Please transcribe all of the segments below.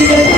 Thank you.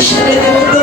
Krishna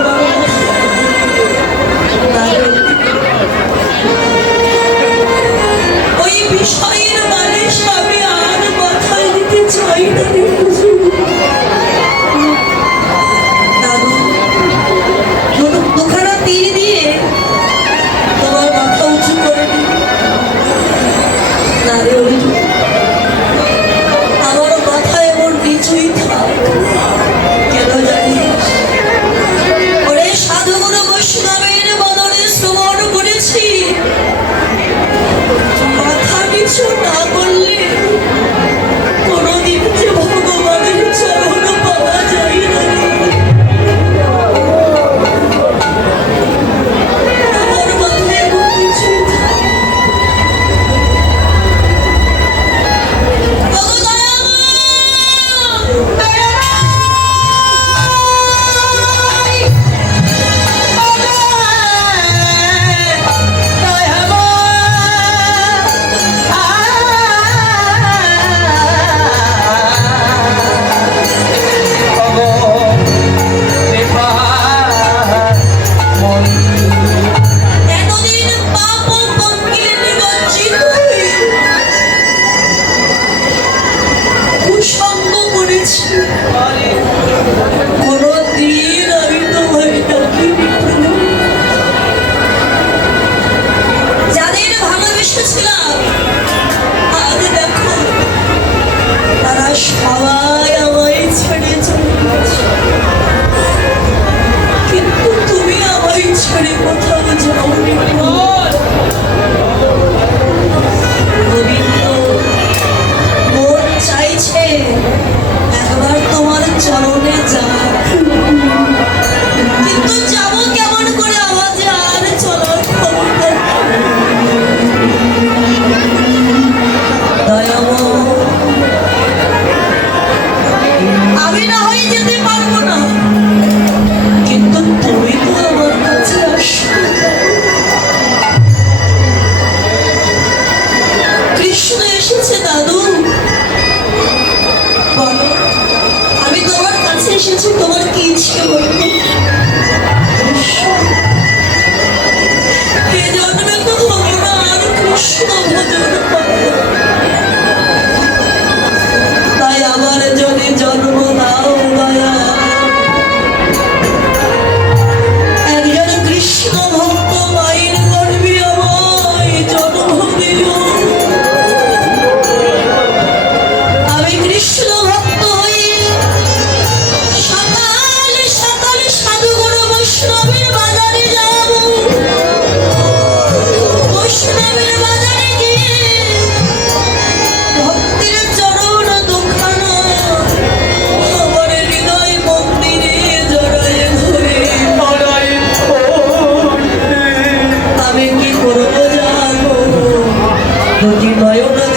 Oh, Nayan